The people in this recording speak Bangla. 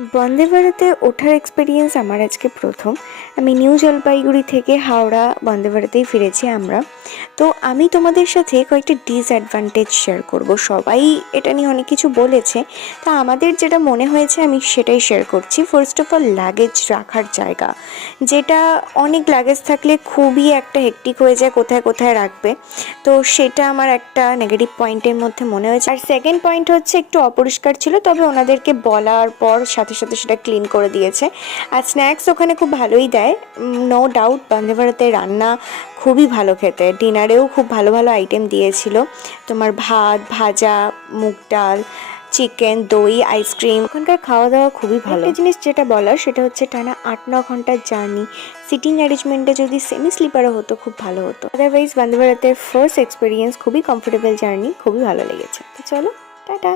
বন্দে ভারতে ওঠার এক্সপিরিয়েন্স আমার আজকে প্রথম। আমি নিউ জলপাইগুড়ি থেকে হাওড়া বন্দে ভারতেই ফিরেছি আমরা। তো আমি তোমাদের সাথে কয়েকটা ডিসঅ্যাডভান্টেজ শেয়ার করব। সবাই এটা নিয়ে অনেক কিছু বলেছে, তা আমাদের যেটা মনে হয়েছে আমি সেটাই শেয়ার করছি। ফার্স্ট অফ অল, লাগেজ রাখার জায়গা, যেটা অনেক লাগেজ থাকলে খুবই একটা হেক্টিক হয়ে যায় কোথায় কোথায় রাখবে। তো সেটা আমার একটা নেগেটিভ পয়েন্টের মধ্যে মনে হয়েছে। আর সেকেন্ড পয়েন্ট হচ্ছে একটু অপরিষ্কার ছিল, তবে ওনাদেরকে বলার পর সাথে সাথে সেটা ক্লিন করে দিয়েছে। আর স্ন্যাক্স ওখানে খুব ভালোই দেয়, নো ডাউট। বন্দে ভারতের রান্না খুবই ভালো খেতে, ডিনারেও খুব ভালো ভালো আইটেম দিয়েছিল। তোমার ভাত, ভাজা, মুগ ডাল, চিকেন, দই, আইসক্রিম। ওখানকার খাওয়া দাওয়া খুবই ভালো। একটা জিনিস যেটা বলার সেটা হচ্ছে টানা 8-9 ঘন্টার জার্নি, সিটিং অ্যারেঞ্জমেন্টটা যদি সেমি স্লিপারও হতো খুব ভালো হতো। আদারওয়াইজ বন্দে ভারতের ফার্স্ট এক্সপিরিয়েন্স খুবই কমফোর্টেবল জার্নি, খুবই ভালো লেগেছে। তো চলো, টাটা।